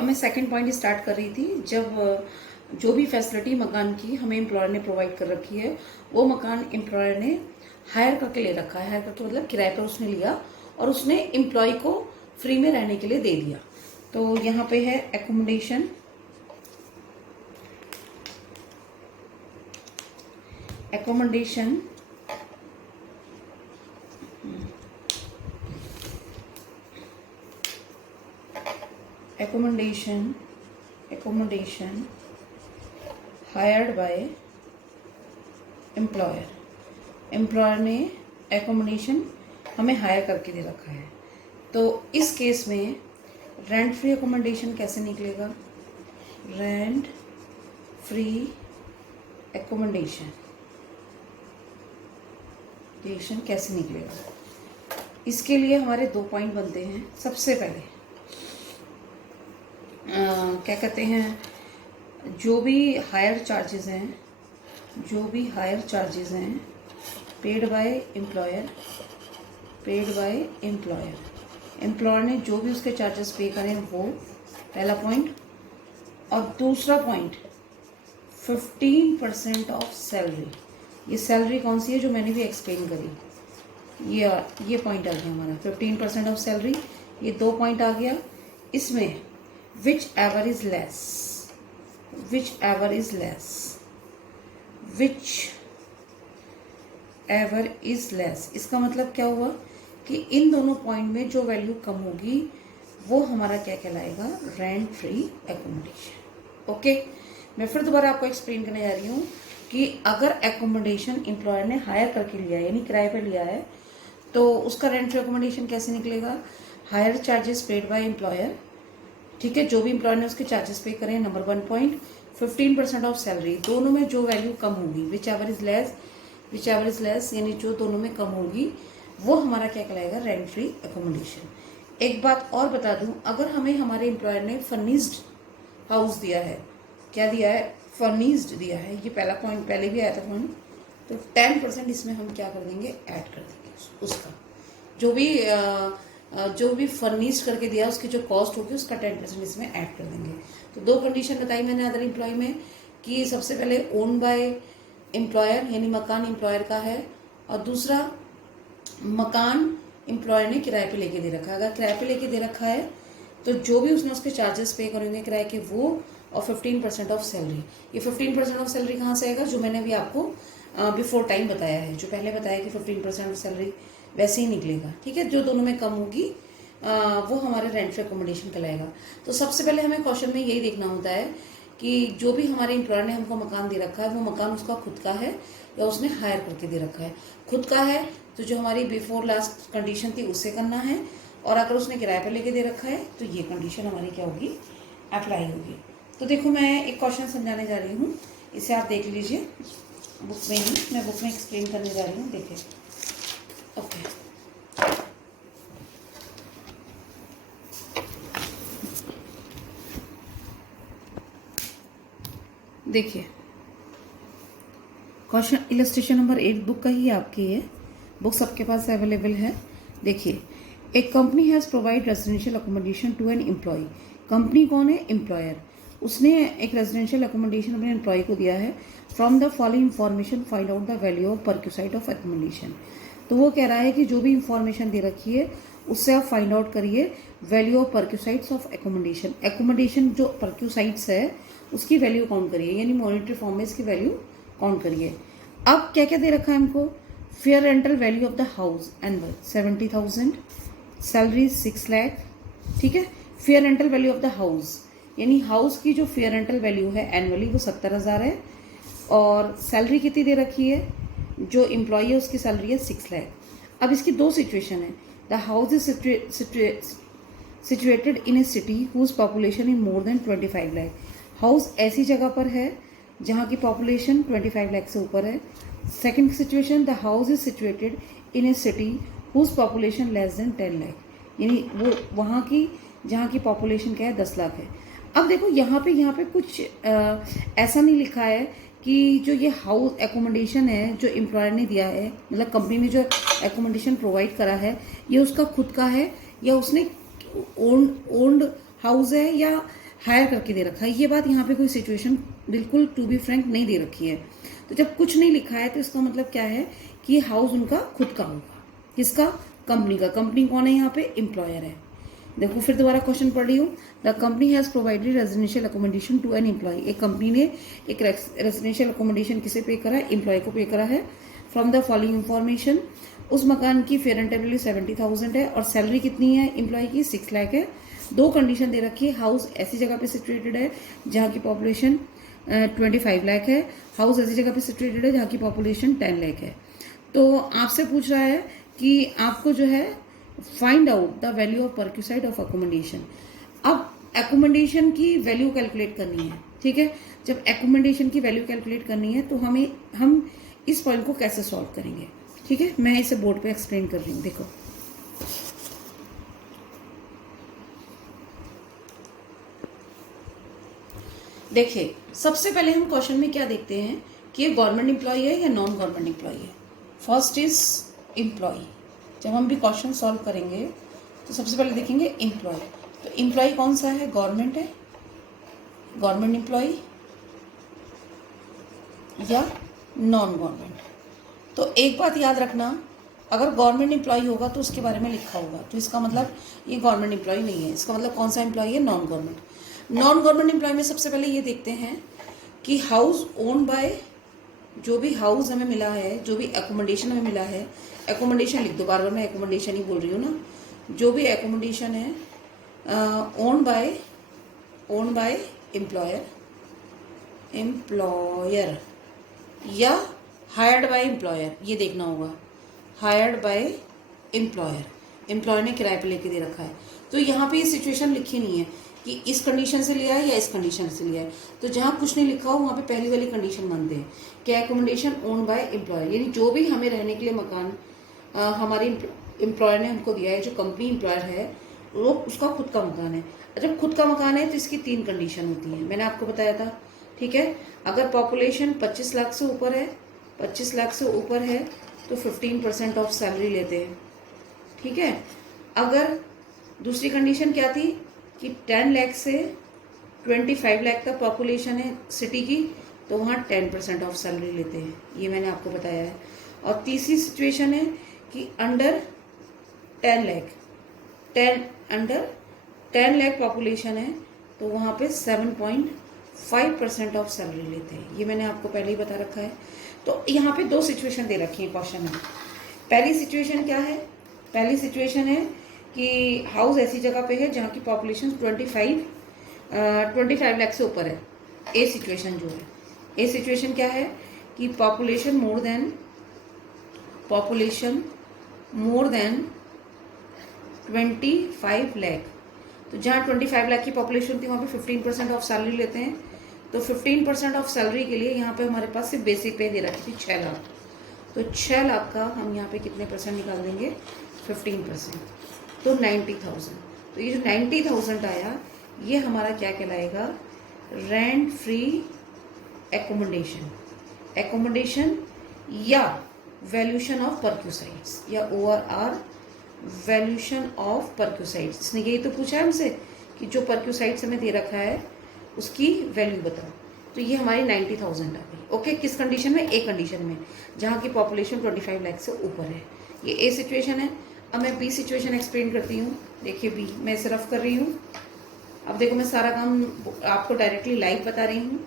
अब मैं second point start कर रही थी। जब जो भी फैसिलिटी मकान की हमें एम्प्लॉयर ने प्रोवाइड कर रखी है, वो मकान एम्प्लॉयर ने हायर करके ले रखा है। हायर करके मतलब किराए पर उसने लिया और उसने एम्प्लॉय को फ्री में रहने के लिए दे दिया। तो यहाँ पे है accommodation, accommodation accommodation hired by employer। Employer ने एकोमोडेशन हमें हायर करके दे रखा है। तो इस केस में रेंट फ्री एकोमोडेशन कैसे निकलेगा? रेंट फ्री एकोमोडेशन कैसे निकलेगा? इसके लिए हमारे 2 पॉइंट बनते हैं। सबसे पहले क्या कहते हैं, जो भी हायर चार्जेस हैं पेड बाय एम्प्लॉयर, एम्प्लॉयर ने जो भी उसके चार्जेस पे करें, वो पहला पॉइंट। और दूसरा पॉइंट 15% ऑफ सैलरी। ये सैलरी कौन सी है जो मैंने भी एक्सप्लेन करी, ये पॉइंट आ गया हमारा 15% ऑफ सैलरी। ये 2 पॉइंट आ गया। इसमें which ever is less, इसका मतलब क्या हुआ कि इन दोनों पॉइंट में जो वैल्यू कम होगी वो हमारा क्या कहलाएगा? Rent free accommodation. ओके, मैं फिर दोबारा आपको एक्सप्लेन करने जा रही हूँ कि अगर एकोमोडेशन एम्प्लॉयर ने हायर करके लिया है, यानी किराए पर लिया है, तो उसका रेंट फ्री एकोमोडेशन कैसे निकलेगा? Higher charges paid by employer, ठीक है, जो भी एम्प्लॉयर ने उसके चार्जेस पे करें। Number 1 point 15% of salary. दोनों में जो वैल्यू कम होगी, विच एवर इज लेस, यानी जो दोनों में कम होगी वो हमारा क्या कहलाएगा? Rent free accommodation. एक बात और बता दूं, अगर हमें हमारे एम्प्लॉयर ने फर्निश्ड हाउस दिया है, क्या दिया है? फर्निश्ड दिया है। ये पहला पॉइंट पहले भी आया था पॉइंट। तो 10% इसमें हम क्या कर देंगे? ऐड कर देंगे उसका, जो भी फर्निश करके दिया उसकी जो कॉस्ट होगी उसका 10% इसमें ऐड कर देंगे। तो 2 कंडीशन बताई मैंने अदर एम्प्लॉय में, कि सबसे पहले ओन बाय एम्प्लॉयर, यानी मकान एम्प्लॉयर का है, और दूसरा मकान एम्प्लॉयर ने किराए पे लेके दे रखा है। अगर किराए पे लेके दे रखा है तो जो भी उसने उसके चार्जेस पे करेंगे किराए के, वो, और 15% ऑफ सैलरी। ये 15% ऑफ सैलरी कहाँ से आएगा? जो मैंने अभी आपको बिफोर टाइम बताया है, जो पहले बताया कि 15% ऑफ सैलरी वैसे ही निकलेगा। ठीक है, जो दोनों में कम होगी वो हमारे रेंट फ्री एकोमोडेशन कहलाएगा। तो सबसे पहले हमें क्वेश्चन में यही देखना होता है कि जो भी हमारे एम्प्लॉयर ने हमको मकान दे रखा है, वो मकान उसका खुद का है या उसने हायर करके दे रखा है। खुद का है तो जो हमारी बिफोर लास्ट कंडीशन थी उससे करना है, और अगर उसने किराए पर लेके दे रखा है तो ये कंडीशन हमारी क्या होगी? अप्लाई होगी। तो देखो, मैं एक क्वेश्चन समझाने जा रही हूँ, इसे आप देख लीजिए बुक में ही। मैं बुक में एक्सप्लेन करने जा रही हूँ, देखिए। ओके, देखिए क्वेश्चन इलस्ट्रेशन नंबर 8 बुक का ही आपकी है, बुक सबके पास अवेलेबल है। देखिए, एक company has provide residential accommodation to an employee. Company कौन है? एम्प्लॉयर। उसने एक रेजिडेंशियल अकोमोडेशन अपने एम्प्लॉय को दिया है। From the following information find out the value of perquisite of accommodation. तो वो कह रहा है कि जो भी इंफॉर्मेशन दे रखी है उससे आप फाइंड आउट करिए value of perquisites of accommodation. Accommodation जो परक्यूसाइट्स है उसकी वैल्यू काउंट करिए, यानी मॉनिटरी फॉर्म में इसकी वैल्यू काउंट करिए। अब क्या क्या दे रखा है हमको? Fair rental value of the house annual 70,000, salary 6 lakh. ठीक है, fair rental value of the house, यानी हाउस की जो फेयर रेंटल वैल्यू है एनुअली वो 70,000 है, और सैलरी कितनी दे रखी है? जो एम्प्लॉय है उसकी सैलरी है 6 लाख। अब इसकी 2 सिचुएशन है। The house is situated in a city whose population in more than 25 lakh. House ऐसी जगह पर है जहाँ की पॉपुलेशन 25 लाख से ऊपर है। Second situation, the house is situated in a city whose population less than 10 lakh, यानी वो वहाँ की जहाँ की पॉपुलेशन क्या है? 10 लाख है। अब देखो यहाँ पे कुछ ऐसा नहीं लिखा है कि जो ये हाउस एकोमोडेशन है जो एम्प्लॉयर ने दिया है, मतलब कंपनी ने जो एकोमोडेशन प्रोवाइड करा है, ये उसका खुद का है या उसने ओन्ड हाउस है, या हायर करके दे रखा है। ये बात यहाँ पे कोई सिचुएशन बिल्कुल टू बी फ्रैंक नहीं दे रखी है। तो जब कुछ नहीं लिखा है तो इसका मतलब क्या है कि हाउस उनका खुद का होगा। किसका? कंपनी का। कंपनी कौन है यहाँ पे? एम्प्लॉयर है। देखो फिर दोबारा क्वेश्चन पढ़ रही हूँ। The company has provided residential accommodation to an employee. एक कंपनी ने एक रेजिडेंशियल अकोमोडेशन किसे पे करा है? एम्प्लॉय को पे करा है। फ्रॉम द फॉलोइंग इंफॉर्मेशन, उस मकान की फेयर एंड वैल्यू 70,000 है और सैलरी कितनी है एम्प्लॉय की? 6 लाख है। दो कंडीशन दे रखी है। हाउस ऐसी जगह पे सिचुएटेड है जहाँ की पॉपुलेशन 25 लाख है। हाउस ऐसी जगह पे सिचुएटेड है जहाँ की पॉपुलेशन 10 लाख है। तो आपसे पूछ रहा है कि आपको जो है find out the value of perquisite of accommodation. अब एकोमोडेशन की वैल्यू कैलकुलेट करनी है, ठीक है। जब एकोमोडेशन की वैल्यू कैलकुलेट करनी है तो हम इस पॉइंट को कैसे सॉल्व करेंगे, ठीक है। मैं इसे बोर्ड पे एक्सप्लेन कर रही हूँ। देखो देखिए, सबसे पहले हम क्वेश्चन में क्या देखते हैं कि ये गवर्नमेंट एम्प्लॉय है या नॉन गवर्नमेंट एम्प्लॉय है। First is employee. जब हम भी क्वेश्चन सॉल्व करेंगे तो सबसे पहले देखेंगे एम्प्लॉय। तो एम्प्लॉय कौन सा है? गवर्नमेंट है, गवर्नमेंट एम्प्लॉय या नॉन गवर्नमेंट। तो एक बात याद रखना, अगर गवर्नमेंट एम्प्लॉय होगा तो उसके बारे में लिखा होगा, तो इसका मतलब ये गवर्नमेंट एम्प्लॉय नहीं है। इसका मतलब कौन सा एम्प्लॉय है? Non government. Non government employee में सबसे पहले ये देखते हैं कि हाउस ओन बाय, जो भी हाउस हमें मिला है, जो भी एकोमोडेशन हमें मिला है, एकोमोडेशन लिख दो, बार बार मैं एकोमोडेशन ही बोल रही हूँ ना। जो भी एकोमोडेशन है ओन बाय एम्प्लॉयर या हायर्ड बाय एम्प्लॉयर, ये देखना होगा। हायर्ड बाय एम्प्लॉयर ने किराए पे लेके दे रखा है। तो यहाँ पे ये सिचुएशन लिखी नहीं है कि इस कंडीशन से लिया है या इस कंडीशन से लिया है। तो जहाँ कुछ नहीं लिखा हो वहाँ पे पहली वाली कंडीशन मानते हैं कि एकोमोडेशन ओन बाय एम्प्लॉयर, यानी जो भी हमें रहने के लिए मकान हमारे एम्प्लॉयर ने हमको दिया है, जो कंपनी एम्प्लॉयर है वो उसका खुद का मकान है। जब खुद का मकान है तो इसकी 3 कंडीशन होती हैं, मैंने आपको बताया था, ठीक है। अगर पॉपुलेशन 25 लाख से ऊपर है, 25 लाख से ऊपर है तो 15% ऑफ सैलरी लेते हैं, ठीक है। अगर दूसरी कंडीशन क्या थी कि 10 लाख से 25 लाख तक पॉपुलेशन है सिटी की, तो वहाँ 10% ऑफ सैलरी लेते हैं, ये मैंने आपको बताया है। और तीसरी सिचुएशन है कि अंडर 10 लाख पॉपुलेशन है तो वहाँ पे 7.5% ऑफ सैलरी लेते हैं, ये मैंने आपको पहले ही बता रखा है। तो यहाँ पे 2 सिचुएशन दे रखी है क्वेश्चन में। पहली सिचुएशन क्या है? पहली सिचुएशन है कि हाउस ऐसी जगह पे है जहाँ की पॉपुलेशन 25 लाख से ऊपर है। ए सिचुएशन जो है, ए सिचुएशन क्या है कि पॉपुलेशन मोर देन 25 लाख। तो जहाँ 25 लाख की पॉपुलेशन थी वहाँ पे 15% ऑफ सैलरी लेते हैं। तो 15% ऑफ सैलरी के लिए यहाँ पे हमारे पास सिर्फ बेसिक पे दे रखी थी 6 लाख। तो 6 लाख का हम यहाँ पे कितने परसेंट निकाल देंगे? 15%, तो 90,000। तो ये जो 90,000 आया ये हमारा क्या कहलाएगा? रेंट फ्री एकोमोडेशन या वैल्यूशन ऑफ परक्यूसाइड्स या ORR वैल्यूशन ऑफ परक्यूसाइड्स। इसने यही तो पूछा है हमसे कि जो परक्यूसाइड्स हमें दे रखा है उसकी वैल्यू बताओ। तो ये हमारी 90,000 आ गई। ओके, किस कंडीशन में? ए कंडीशन में, जहाँ की पॉपुलेशन 25 लाख से ऊपर है। ये ए सिचुएशन है। अब मैं बी सिचुएशन एक्सप्लेन करती हूँ। देखिए बी, मैं इसे रफ कर रही हूँ। अब देखो मैं सारा काम आपको डायरेक्टली लाइव बता रही हूँ।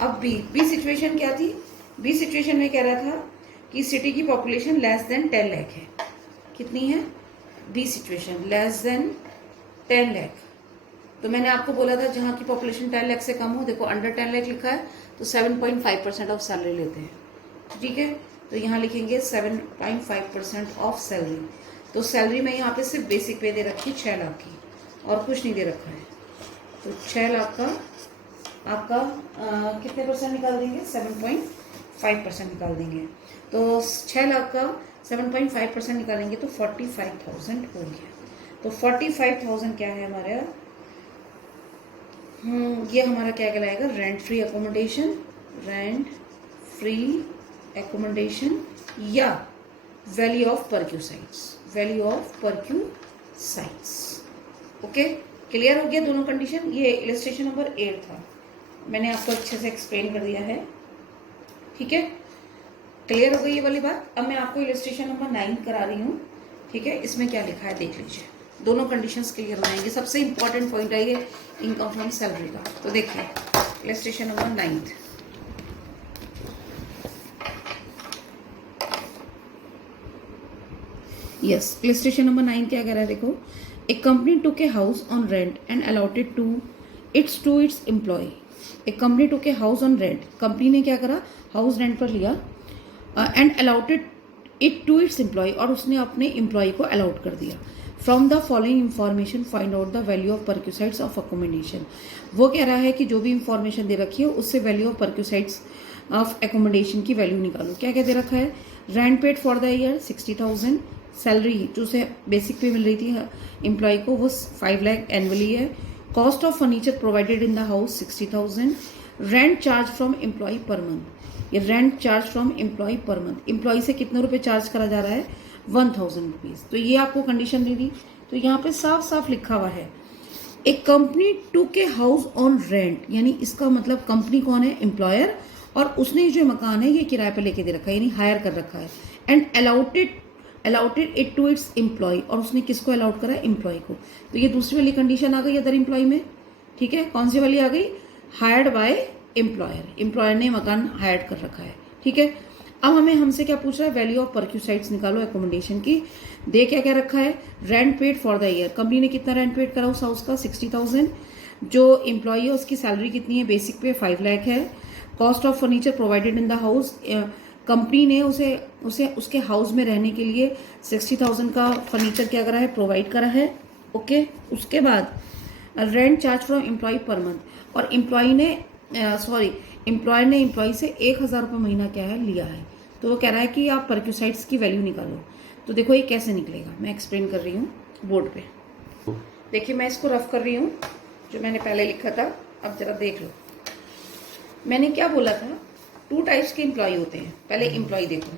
अब बी सिचुएशन क्या थी? बी सिचुएशन में कह रहा था कि सिटी की पॉपुलेशन लेस देन 10 लाख है। कितनी है? B situation less than 10 lakh. तो मैंने आपको बोला था जहाँ की पॉपुलेशन 10 लाख से कम हो, देखो अंडर 10 लाख लिखा है तो 7.5% ऑफ सैलरी लेते हैं, ठीक है। तो यहाँ लिखेंगे 7.5% ऑफ सैलरी। तो सैलरी में यहाँ पे सिर्फ बेसिक पे दे रखी 6 लाख की और कुछ नहीं दे रखा है। तो 6 लाख का आपका कितने परसेंट निकाल देंगे? 7.5% निकाल देंगे। तो 6 लाख का 7.5% निकालेंगे तो 45,000 हो गया। तो 45,000 क्या है हमारा? ये हमारा क्या कहलाएगा? रेंट फ्री एकोमोडेशन या वैल्यू ऑफ परक्यूसाइड्स। ओके, क्लियर हो गया दोनों कंडीशन। ये इलस्ट्रेशन नंबर 8 था, मैंने आपको अच्छे से एक्सप्लेन कर दिया है, ठीक है। क्लियर हो गई ये वाली बात। अब मैं आपको इलस्ट्रेशन नंबर 9 करा रही हूँ, ठीक है। इसमें क्या लिखा है देख लीजिए, दोनों कंडीशंस क्लियर हो जाएंगे। सबसे इंपॉर्टेंट पॉइंट है ये इनकम फ्रॉम सैलरी का। तो देखिए illustration number 9, yes, illustration number 9 क्या कह रहा है देखो। A company took a house on rent and allotted to its employee. A company took a house on rent, company ने क्या करा, हाउस रेंट पर लिया and allotted it to its employee, और उसने अपने एम्प्लॉय को अलॉट कर दिया। From the following information find out the value of perquisites of accommodation. वो कह रहा है कि जो भी इंफॉर्मेशन दे रखी है उससे value of perquisites of accommodation की वैल्यू निकालो। क्या क्या दे रखा है, rent paid for the year 60,000, salary जो उसे बेसिक पे मिल रही थी एम्प्लॉय को वो 5 लाख एनुअली है। Cost of furniture provided in the house 60,000। Rent charge from employee per month, ये rent charge from employee per month, employee से कितने रुपए चार्ज करा जा रहा है, 1000 रुपीज। तो ये आपको कंडीशन दे दी। तो यहाँ पे साफ साफ लिखा हुआ है a company took a house on rent, यानी इसका मतलब कंपनी कौन है, एम्प्लॉयर, और उसने जो मकान है ये किराए पर लेके दे रखा है, यानी हायर कर रखा है। And allotted it to its employee, और उसने किसको अलाउट करा, एम्प्लॉय को। तो ये दूसरी वाली कंडीशन आ गई अदर एम्प्लॉय में, ठीक है। कौन सी वाली आ गई, हायर्ड बाय एम्प्लॉयर, एम्प्लॉयर ने मकान हायर कर रखा है, ठीक है। अब हमसे क्या पूछ रहा है, वैल्यू ऑफ परक्यूसाइड्स निकालो एकोमोडेशन की। दे क्या क्या रखा है, rent paid for the year, company ने कितना रेंट पेड करा उस हाउस का, 60,000। जो एम्प्लॉय है उसकी सैलरी कितनी है, बेसिक पे 5 लाख है। Cost of furniture provided in the house, company ने उसे उसके हाउस में रहने के लिए 60,000 का फर्नीचर क्या करा है, प्रोवाइड करा है, ओके। उसके बाद rent charge from employee per month, और एम्प्लॉय ने एम्प्लॉयर ने एम्प्लॉय से 1,000 रुपये महीना क्या है लिया है। तो वो कह रहा है कि आप परक्यूसाइड्स की वैल्यू निकालो। तो देखो ये कैसे निकलेगा, मैं एक्सप्लेन कर रही हूँ बोर्ड पे। देखिए मैं इसको रफ कर रही हूँ जो मैंने पहले लिखा था, अब जरा देख लो। मैंने क्या बोला था, 2 टाइप्स के एम्प्लॉय होते हैं। पहले एम्प्लॉय देखो,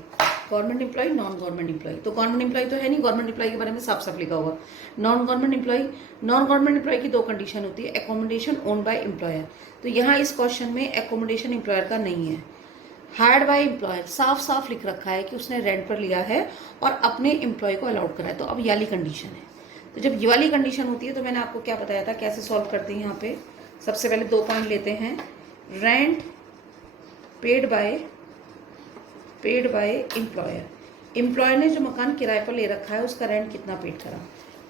government employee, non government employee. तो गवर्नमेंट एम्प्लॉय तो है नहीं, गवर्नमेंट एम्प्लॉय के बारे में साफ साफ लिखा होगा। नॉन गवर्नमेंट एम्प्लॉय की 2 कंडीशन होती है, एकोमोडेशन ओन बाय एम्प्लॉयर। तो यहाँ इस क्वेश्चन में एकोमोडेशन एम्प्लॉयर का नहीं है, हायर्ड बाय एम्प्लॉयर साफ साफ लिख रखा है कि उसने रेंट पर लिया है और अपने एम्प्लॉय को अलाउड करा है। तो अब ये वाली कंडीशन है। तो जब ये वाली कंडीशन होती है तो मैंने आपको क्या बताया था कैसे सॉल्व करते हैं। यहाँ पे सबसे पहले 2 पॉइंट लेते हैं, rent paid by employer, employer ने जो मकान किराए पर ले रखा है उसका रेंट कितना पेड करा।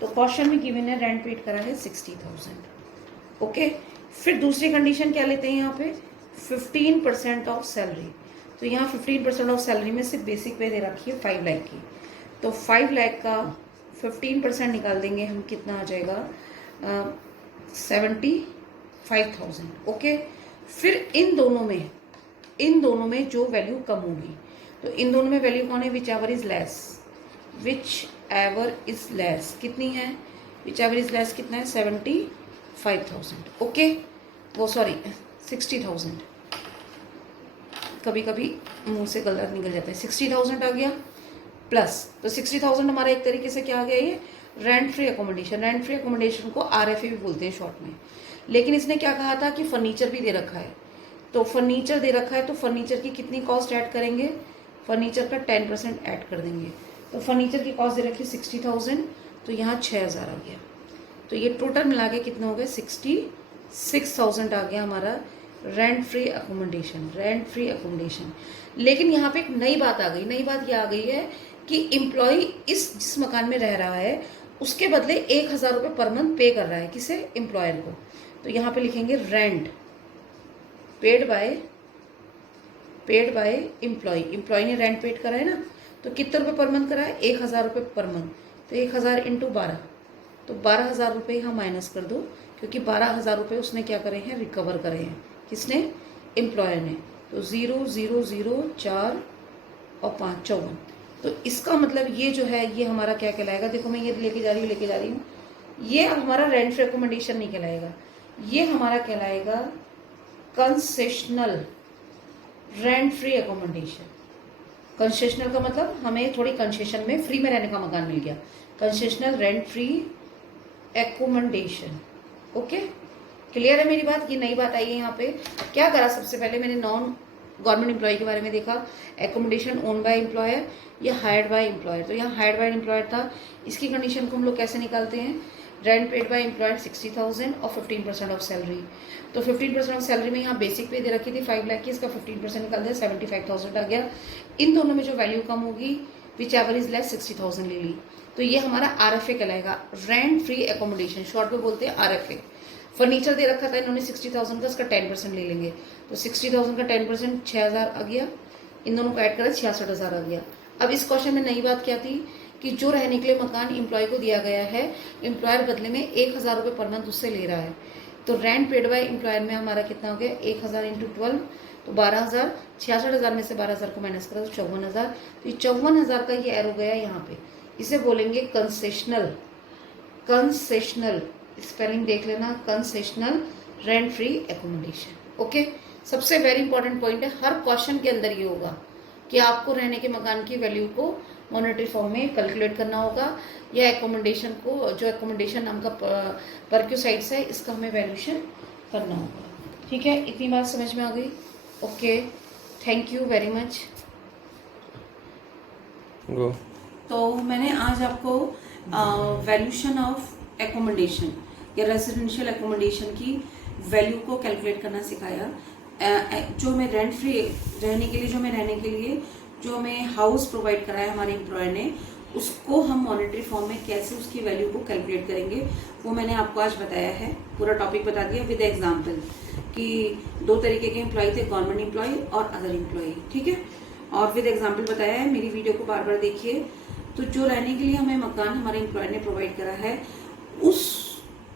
तो क्वेश्चन में गिवन है रेंट पेड करा है 60,000, ओके। फिर दूसरी कंडीशन क्या लेते हैं यहाँ पे, 15% ऑफ सैलरी। तो यहाँ 15% ऑफ सैलरी में सिर्फ बेसिक पे दे रखी है 5 लाख की। तो 5 लाख का 15% निकाल देंगे हम, कितना आ जाएगा 75,000, ओके। फिर इन दोनों में जो वैल्यू कम होगी, तो इन दोनों में वैल्यू कौन है, विच एवर इज लेस, कितनी है, विच एवर इज लेस कितना है, 75,000, ओके। वो सॉरी 60,000, कभी कभी मुंह से गलत निकल जाता है। 60,000 आ गया प्लस, तो 60,000 हमारा एक तरीके से क्या आ गया, ये rent free accommodation. Rent free accommodation को RFA भी बोलते हैं शॉर्ट में। लेकिन इसने क्या कहा था कि फर्नीचर भी दे रखा है, तो फर्नीचर दे रखा है तो फर्नीचर की कितनी कॉस्ट ऐड करेंगे, फर्नीचर का 10% ऐड कर देंगे। तो फर्नीचर की कॉस्ट दे रखी 60,000, तो यहाँ 6,000 आ गया। तो ये टोटल मिला के कितना हो गया, 66,000 आ गया हमारा रेंट फ्री अकोमोडेशन। लेकिन यहाँ पे एक नई बात आ गई, नई बात ये आ गई है कि एम्प्लॉय जिस मकान में रह रहा है उसके बदले 1,000 रुपये पर मंथ पे कर रहा है, किसे, एम्प्लॉयर को। तो यहाँ पे लिखेंगे rent paid by employee, employee ने रेंट पेड करा है ना, तो कितने रुपये पर मंथ करा है, 1,000 रुपये पर मंथ। तो 1,000 इंटू 12, तो 12,000 रुपये यहाँ माइनस कर दो, क्योंकि 12,000 रुपये उसने क्या करे हैं, रिकवर करे हैं, किसने, एम्प्लॉयर ने। तो 0 0 0 4 और 5 54। तो इसका मतलब ये जो है ये हमारा क्या कहलाएगा, देखो मैं ये लेके जा रही हूँ, ये हमारा रेंट फ्री अकोमोडेशन नहीं कहलाएगा, ये हमारा कहलाएगा concessional rent free accommodation. Concessional का मतलब हमें थोड़ी कंसेशन में, फ्री में रहने का मकान मिल गया। Concessional rent free accommodation, okay, clear है मेरी बात? ये नई बात आई है यहाँ पे। क्या करा, सबसे पहले मैंने नॉन गवर्नमेंट एम्प्लॉय के बारे में देखा, एकोमोडेशन ओन बाय एम्प्लॉयर या हायर्ड बाय एम्प्लॉयर। तो यहाँ हायर्ड बाय एम्प्लॉयर था, इसकी कंडीशन को हम लोग कैसे निकालते हैं, रेंट पेड बाय एम्प्लॉयर 60,000 और 15% ऑफ सैलरी। तो 15% ऑफ सैलरी में यहाँ बेसिक पे दे रखी थी 5 लाख की, इसका 15% निकाल दिया 75,000 आ गया। इन दोनों में जो वैल्यू कम होगी विच एवर इज लेस 60,000 ले ली, तो ये हमारा RFA कहलाएगा, रेंट फ्री एकोमोडेशन, शॉर्ट में बोलते हैं RFA। फर्नीचर दे रखा था इन्होंने 60,000 का, इसका 10% ले लेंगे, तो 60,000 का 10% 6,000 आ गया, इन दोनों को ऐड करें 66,000 आ गया। अब इस क्वेश्चन में नई बात क्या थी कि जो रहने के लिए मकान एम्प्लॉय को दिया गया है, एम्प्लॉयर बदले में 1,000 रुपये पर मंथ उससे ले रहा है। तो रेंट पेड बाय एम्प्लॉयर में हमारा कितना हो गया, 1,000 इंटू 12 तो 12,000, 66,000 में से 12,000 को माइनस करा तो 54,000। तो ये 54,000 का ये एरो गया यहाँ पे, इसे बोलेंगे कंसेशनल। कंसेशनल स्पेलिंग देख लेना, concessional rent free accommodation. Okay, सबसे वेरी इंपॉर्टेंट पॉइंट है, हर क्वेश्चन के अंदर ये होगा कि आपको रहने के मकान की वैल्यू को मॉनेटरी फॉर्म में कैलकुलेट करना होगा, या एकोमोडेशन को, जो एकोमोडेशन नाम का परक्यूसाइट्स है, इसका हमें वैल्यूशन करना होगा। ठीक है, इतनी बात समझ में आ गई? Okay, thank you very much. Go. तो मैंने आज आपको वैल्यूशन ऑफ एकोमोडेशन या रेजिडेंशियल एकोमोडेशन की वैल्यू को कैलकुलेट करना सिखाया। जो मैं रेंट फ्री रहने के लिए, जो हमें हाउस प्रोवाइड करा है हमारे एम्प्लॉयर ने, उसको हम मॉनेटरी फॉर्म में कैसे उसकी वैल्यू को कैलकुलेट करेंगे, वो मैंने आपको आज बताया है। पूरा टॉपिक बता दिया विद एग्जाम्पल कि 2 तरीके के एम्प्लॉय थे, गवर्नमेंट एम्प्लॉय और अदर एम्प्लॉय। ठीक है, और विद एग्जाम्पल बताया है। मेरी वीडियो को बार बार देखिए। तो जो रहने के लिए हमें मकान हमारे एम्प्लॉयर ने प्रोवाइड करा है, उस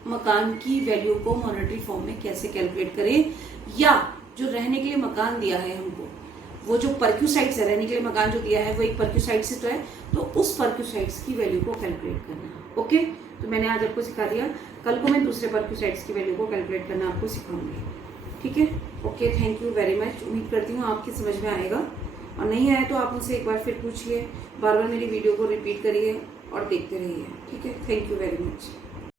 मकान की वैल्यू को मॉनेटरी फॉर्म में कैसे कैलकुलेट करें, या जो रहने के लिए मकान दिया है हमको, वो जो परक्यूसाइट्स है, रहने के लिए मकान जो दिया है वो एक परक्यूसाइट से तो है, तो उस परक्यूसाइट्स की वैल्यू को कैलकुलेट करना। ओके, तो मैंने आज आपको सिखा दिया, कल को मैं दूसरे परक्यूसाइट्स की वैल्यू को कैलकुलेट करना आपको सिखाऊंगी। ठीक है, okay, thank you very much. उम्मीद करती हूँ आपकी समझ में आएगा, और नहीं आया तो आप मुझसे एक बार फिर पूछिए, बार बार मेरी वीडियो को रिपीट करिए और देखते रहिए। ठीक है, थैंक यू वेरी मच।